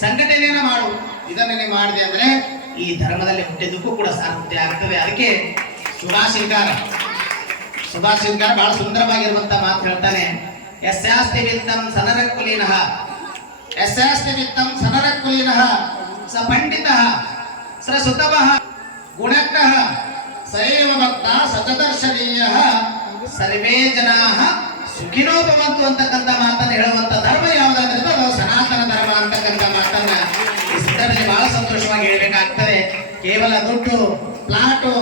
ಸಂಘಟನೆಯನ್ನ ಮಾಡು. ಇದನ್ನೇ ಮಾಡಿದೆ ಅಂದ್ರೆ ಈ ಧರ್ಮದಲ್ಲಿ ಹುಟ್ಟಿದ್ದಕ್ಕೂ ಕೂಡ ಸಾರ್ಥ್ಯ ಆಗ್ತದೆ. ಅದಕ್ಕೆ ಸುಭಾಷಿಂಕಾರ ಸುಭಾಷಿಂಕಾರ ಬಹಳ ಸುಂದರವಾಗಿರುವಂತ ಮಾತು ಹೇಳ್ತಾನೆ. ಯಸ್ಯಾಸ್ತಿ ವಿತ್ತಂ ಸನರ ಕುಲೀನಃ ಯಸ್ಯಾಸ್ತಿ ವಿತ್ತಂ ಸನರ ಕುಲೀನಃ ಸ ಪಂಡಿತ. ಸ ಸುತವಃ. ಗುಣಜ್ಞಃ ಸೈವ ಭಕ್ತ ಸತದರ್ಶನೀಯ ಸರ್ವೇ ಜನಾ ಸುಖಿನೋ ಭವಂತು ಅಂತಕ್ಕಂಥ ಮಾತನ್ನು ಹೇಳುವಂತ ಧರ್ಮ ಕೇವಲ ದುಡ್ಡು, ಪ್ಲಾಟು,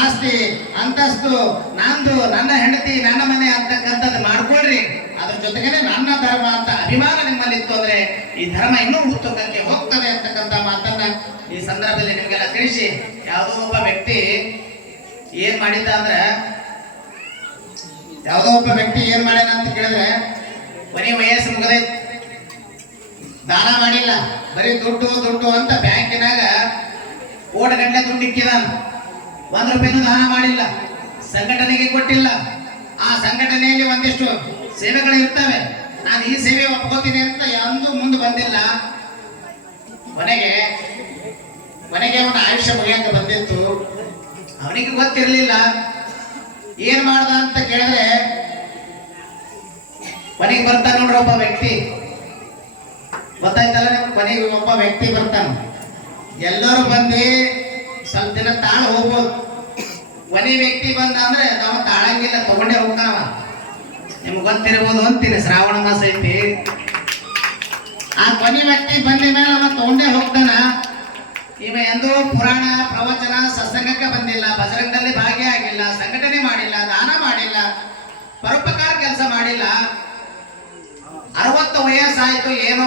ಆಸ್ತಿ, ಅಂತಸ್ತು, ನಂದು, ನನ್ನ ಹೆಂಡತಿ, ನನ್ನ ಮನೆ ಅಂತಕ್ಕಂಥದ್ದು ಮಾಡ್ಕೊಳ್ರಿ. ಅದ್ರ ಜೊತೆಗೇನೆ ನನ್ನ ಧರ್ಮ ಅಂತ ಅಭಿಮಾನ ನಿಮ್ಮಲ್ಲಿ ಇತ್ತು ಅಂದ್ರೆ ಈ ಧರ್ಮ ಇನ್ನೂ ಉತ್ತುಂಗಕ್ಕೆ ಹೋಗ್ತದೆ ಅಂತಕ್ಕಂಥ ಮಾತನ್ನ ಈ ಸಂದರ್ಭದಲ್ಲಿ ನಿಮಗೆಲ್ಲ ತಿಳಿಸಿ. ಯಾವುದೋ ಒಬ್ಬ ವ್ಯಕ್ತಿ ಏನ್ ಮಾಡಿದ್ದ ಅಂದ್ರೆ, ಯಾವುದೋ ಒಬ್ಬ ವ್ಯಕ್ತಿ ಏನ್ ಮಾಡ್ಯಾನ ಅಂತ ಕೇಳಿದ್ರೆ, ಬರೀ ವಯಸ್ಸು ಮುಗದೆ ದಾನ ಮಾಡಿಲ್ಲ. ಬರೀ ದುಡ್ಡು ದುಡ್ಡು ಅಂತ ಬ್ಯಾಂಕಿನಾಗ ಕೋಟ ಗಂಟೆ ದುಡ್ಡು ಒಂದು ರೂಪಾಯಿನೂ ದಾನ ಮಾಡಿಲ್ಲ. ಸಂಘಟನೆಗೆ ಕೊಟ್ಟಿಲ್ಲ. ಆ ಸಂಘಟನೆಯಲ್ಲಿ ಒಂದಿಷ್ಟು ಸೇವೆಗಳು ಇರ್ತವೆ. ನಾನು ಈ ಸೇವೆ ಒಪ್ಕೋತೀನಿ ಅಂತ ಎಂದೂ ಮುಂದೆ ಬಂದಿಲ್ಲ. ಕೊನೆಗೆ ಕೊನೆಗೆ ಅವನ ಆಯುಷ್ಯ ಮುಗಿಯಕ್ಕೆ ಬಂದಿತ್ತು. ಅವನಿಗೆ ಗೊತ್ತಿರಲಿಲ್ಲ. ಏನ್ ಮಾಡ್ದ ಅಂತ ಕೇಳಿದ್ರೆ ಕೊನೆಗೆ ಬರ್ತಾನ ನೋಡ್ರಿ ಒಬ್ಬ ವ್ಯಕ್ತಿ. ಗೊತ್ತಾಯ್ತಲ್ಲ ನಿಮ್ಗೆ? ಕೊನೆಗೆ ಒಬ್ಬ ವ್ಯಕ್ತಿ ಬರ್ತಾನ. ಎಲ್ಲರೂ ಬಂದು ಸ್ವಲ್ಪ ದಿನ ತಾಳ ಹೋಗ್ಬೋದು. ವ್ಯಕ್ತಿ ಬಂದ ಅಂದ್ರೆ ನಾವು ತಾಳಂಗಿಲ್ಲ, ತಗೊಂಡೇ ಹೋಗ್ತಾವ. ನಿಮ್ಗೆ ಗೊತ್ತಿರ್ಬೋದು ಅಂತೀನಿ ಶ್ರಾವಣ ಮಾಸ ಐತಿ ಆ ಕೊನೆ ವ್ಯಕ್ತಿ ಬಂದ ಮೇಲೆ ಅವ ತಗೊಂಡೇ ಹೋಗ್ತಾನ. ಇವ ಎಂದೂ ಪುರಾಣ, ಪ್ರವಚನ, ಸತ್ಸಂಗಕ್ಕೆ ಬಂದಿಲ್ಲ, ಬಜರಂಗದಲ್ಲಿ ಭಾಗಿಯಾಗಿಲ್ಲ, ಸಂಘಟನೆ ಮಾಡಿಲ್ಲ, ದಾನ ಮಾಡಿಲ್ಲ, ಪರೋಪಕಾರ ಕೆಲಸ ಮಾಡಿಲ್ಲ. ಅರವತ್ತು ವಯಸ್ಸಾಯ್ತು, ಏನೋ